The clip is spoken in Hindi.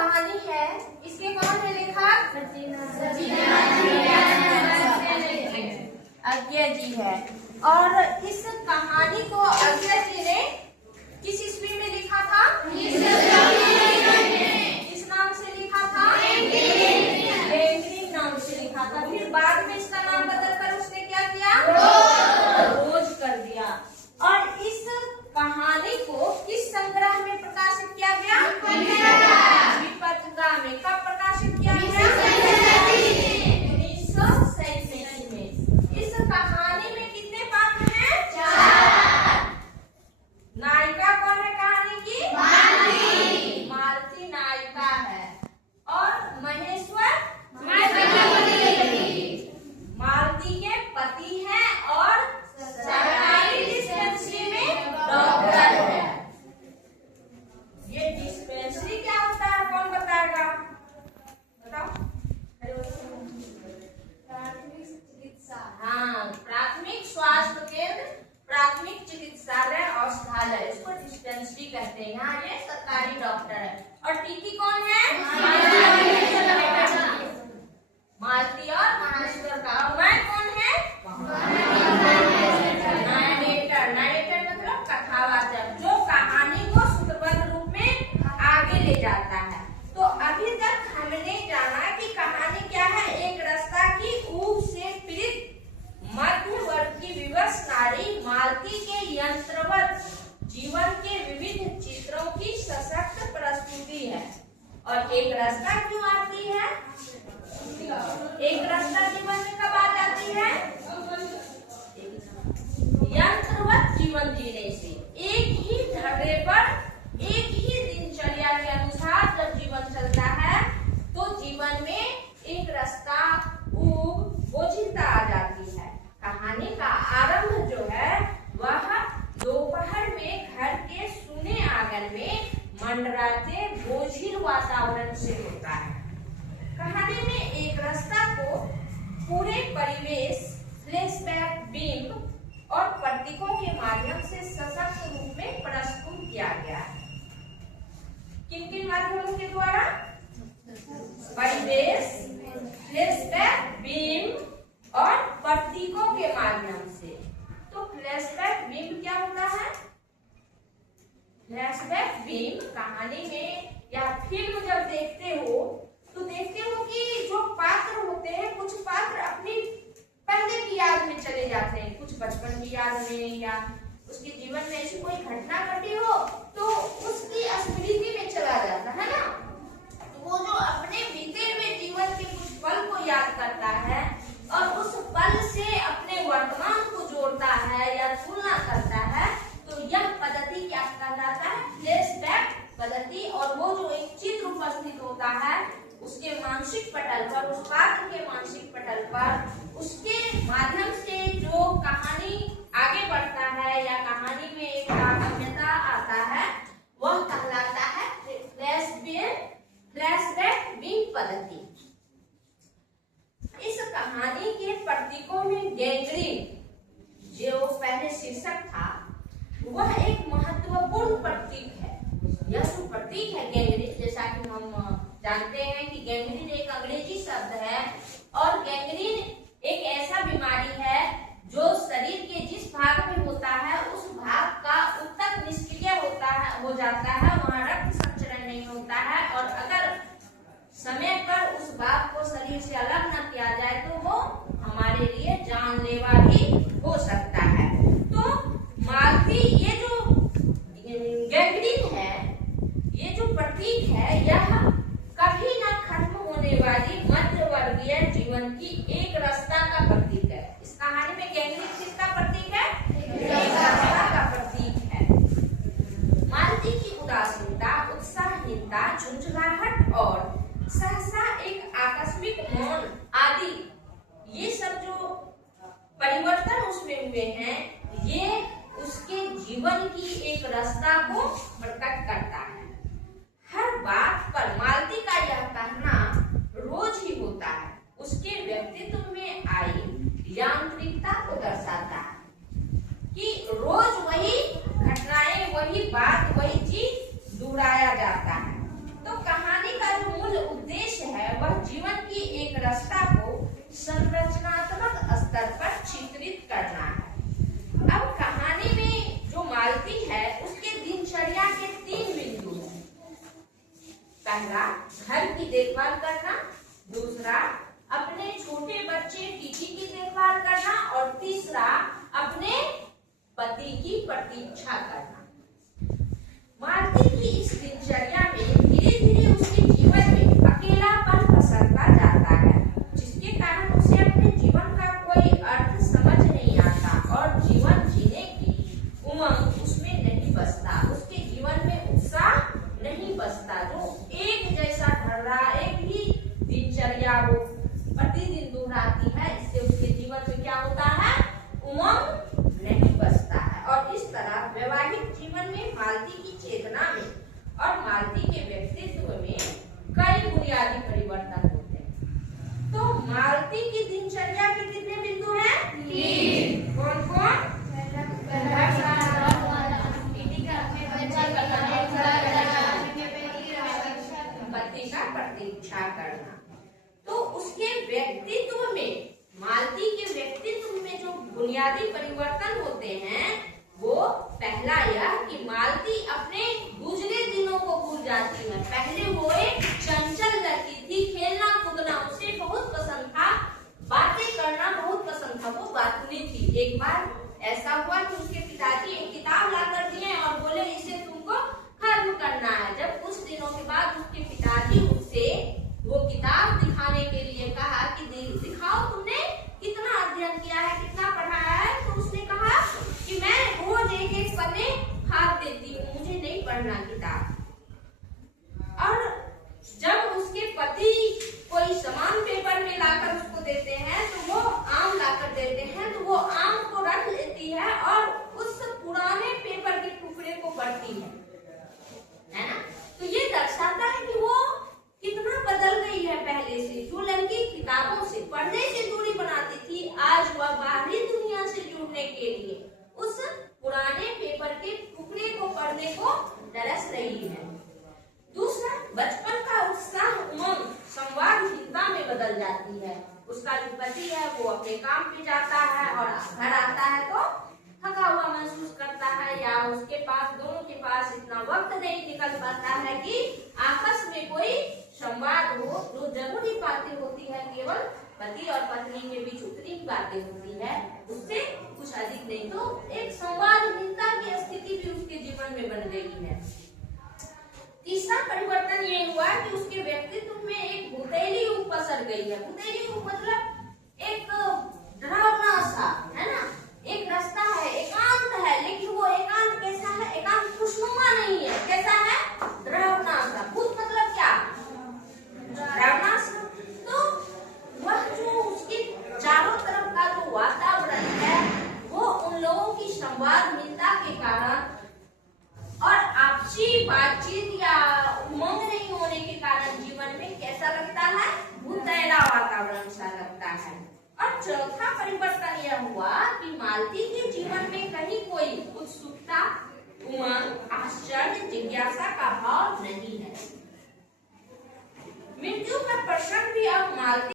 कहानी है, इसके कौन है लेखक? अज्ञे जी है। और इस कहानी को अज्ञे जी ने किस ईस्वी में लिखा था? किस नाम से लिखा था? गैंग्रीन नाम से लिखा था। फिर बाद में इसका नाम बदलकर उसने क्या किया? रोज कर दिया। और इस कहानी को किस संग्रह में प्रकाशित किया गया? विपथगा में। कब प्रकाशित किया गया? 1987 में। इस कहानी में कितने पात्र हैं? 4। नायिका कौन है कहानी की? मालती नायिका है। और महेश्वर मालती के पति हैं और सरकारी डिस्पेंसरी में डॉक्टर है। ये डिस्पेंसरी क्या होता है, कौन बताएगा? बताओ। प्राथमिक चिकित्सा। हाँ, प्राथमिक स्वास्थ्य केंद्र, प्राथमिक चिकित्सालय, औषधालय, इसको डिस्पेंसरी कहते हैं। यहाँ ये सरकारी डॉक्टर है। और टीटी कौन है? मालती और महेश्वर का। और मैं कौन है? नारेटर। नारेटर मतलब कथावाचक, जो कहानी को सूत्रबद्ध रूप में आगे ले जाता है। तो अभी तक हमने जाना कि कहानी क्या है। एक रास्ता की ऊब से पीड़ित मध्य वर्ग की विवश नारी मालती के यंत्रवत जीवन के विविध चित्रों की सशक्त प्रस्तुति है। और एक रास्ता क्यों आती है? एक रास्ता जीवन में कब आ जाती है? यंत्रवत जीवन जीने से। एक ही ढर्रे पर एक ही दिनचर्या के अनुसार जब जीवन चलता है तो जीवन में एक रास्ता बोझिलता आ जाती है। कहानी का आरंभ जो है वह दोपहर में घर के सुने आंगन में मंडराते बोझिल वातावरण से होता है। कहानी में एक रास्ता को पूरे परिवेश, फ्लैशबैक, बिंब और प्रतीकों के माध्यम से सशक्त रूप में प्रस्तुत किया गया है। किन किन माध्यमों के द्वारा? परिवेश, फ्लैशबैक, बिंब और प्रतीकों के माध्यम से। तो फ्लैशबैक बिंब क्या होता है? फ्लैशबैक बिंब कहानी में या फिल्म जब देखते हो तो देखते हो कि जो पात्र होते हैं, कुछ पात्र अपनी पहले की याद में चले जाते हैं, कुछ बचपन की याद में, या उसके जीवन में ऐसी कोई घटना घटी हो तो उसकी स्मृति में चला जाता है ना। तो वो जो अपने बीते हुए जीवन के कुछ पल को याद करता है और उस पल से अपने वर्तमान को जोड़ता है या तुलना करता है, तो यह पद्धति क्या कहलाता है? फ्लैशबैक पद्धति। और वो जो एक चित्र उपस्थित होता है उसके मानसिक पटल पर, उस पात्र के मानसिक पटल पर, उसके माध्यम से जो कहानी आगे बढ़ता है या कहानी में एक साम्यता आता है, वह कहलाता है फ्लैशबैक बिंब पद्धति। इस कहानी के प्रतीकों में गैंग्रीन, जो पहले शीर्षक था, वह एक महत्वपूर्ण प्रतीक है। यह जो प्रतीक है गैंग्रीन, जैसा कि हम जानते हैं कि गैंग्रीन एक अंग्रेजी शब्द है और गैंग्रीन एक ऐसा बीमारी है जो शरीर के जिस भाग में होता है उस भाग का ऊतक निष्क्रिय हो जाता है, वहाँ रक्त संचरण नहीं होता है, और अगर समय पर उस भाग को शरीर से अलग न किया जाए तो वो हमारे लिए जानलेवा भी हो सकता है। तो मालती, ये जो गैंग्रीन है, ये जो प्रतीक है, यह कभी न खत्म होने वाली मध्यवर्गीय जीवन की एक रास्ता का प्रतीक है। इस कहानी में गैंग्रीन किसका प्रतीक है? एक रास्ता का प्रतीक है। मालती की उदासीनता, उत्साहहीनता, झुंझलाहट और सहसा एक आकस्मिक मौन आदि, ये सब जो परिवर्तन उसमें हुए हैं, ये उसके जीवन की एक रास्ता को प्रकट करता है। हर बात पर मालती का यह कहना रोज ही होता है उसके व्यक्तित्व में आई यांत्रिकता को दर्शाता है कि रोज वही घटनाएं, वही बात, वही चीज दोहराया जाता है। तो कहानी का पहला घर की देखभाल करना, दूसरा अपने छोटे बच्चे टीटी की देखभाल करना और तीसरा अपने पति की प्रतीक्षा करना। मालती की इस दिनचर्या में धीरे धीरे उसके जीवन में अकेलापन पसरता जाता है, जिसके कारण उसे अपने जीवन का कोई अर्थ समझ नहीं आता और जीवन जीने की उमंग उसमें नहीं बसता, उसके जीवन में उत्साह नहीं बसता। जो एक जैसा ढल रहा एक ही दिनचर्या वो प्रतिदिन दोहराती है, इससे उसके जीवन में क्या होता है, उमंग नहीं बसता है। और इस तरह वैवाहिक जीवन में मालती की चेतना में और मालती के व्यक्तित्व में कई बुनियादी परिवर्तन होते हैं। तो मालती की दिनचर्या के कितने बिंदु हैं? 3। कौन कौन? पति का प्रतीक्षा करना। तो उसके व्यक्तित्व में, मालती के व्यक्तित्व में जो बुनियादी परिवर्तन होते हैं वो पहला यह कि मालती अपने गुजरे दिनों को भूल जाती है। पहले वो एक चंचल लड़की थी, खेलना कूदना उसे बहुत पसंद था, बातें करना बहुत पसंद था, वो बातूनी थी। एक बार ऐसा हुआ कि उसके पिताजी एक किताब ला कर दिए और बोले इसे तुमको खत्म करना है। जब कुछ दिनों के बाद उसके पिताजी उससे वो किताब दिखाने के लिए कहा कि दिखाओ तुमने कितना अध्ययन किया है, कितना पढ़ा है, तो उसने कहा कि मैं रोज एक एक पन्ने फाड़ देती हूँ, मुझे नहीं पढ़ना किताब। और जब उसके पति कोई सामान पेपर में लाकर उसको देते हैं तो वो आम लाकर देते हैं, तो वो आम को रख लेती है और उस पुराने पेपर के टुकड़े को पढ़ती है ना। तो ये दर्शाता है कि वो कितना बदल गई है पहले से। जो लड़की किताबों से पढ़ने से दूरी बनाती थी, आज वह बाहरी दुनिया से जुड़ने के लिए उस पुराने पेपर के टुकड़े को पढ़ने को तरस रही है। दूसरा, बचपन का उत्साह उमंग संवादहीनता में बदल जाती है। उसका जो पति है वो अपने काम पे जाता है और घर आता है तो थका हुआ महसूस करता है, या उसके पास, दोनों के पास इतना वक्त नहीं निकल पाता है कि आपस में कोई संवाद हो। जो जरूरी बातें होती है केवल पति और पत्नी के बीच उतनी बातें होती है, उससे कुछ अधिक नहीं। तो एक संवादहीनता की स्थिति भी उसके जीवन में बन गई है। तीसरा परिवर्तन ये हुआ कि उसके व्यक्तित्व में एक भुतैली रूप पसर गई है। भुतैली रूप मतलब एक डरावना सा, है ना, एक रास्ता है, एकांत है, लेकिन वो एकांत कैसा है? एकांत खुशनुमा नहीं है। कैसा है? डरावना सा। भूत मतलब क्या? डरावना सा। तो वह जो उसके चारों तरफ का जो वातावरण है वो उन लोगों की संवादहीनता के कारण और आपसी बातचीत या उमंग नहीं होने के कारण जीवन में कैसा लगता है? भूतैला वातावरण सा लगता है। और चौथा परिवर्तन यह हुआ कि मालती के जीवन में कहीं कोई उत्सुकता, उमंग, आश्चर्य, जिज्ञासा का भाव नहीं है। मृत्यु का प्रश्न भी अब मालती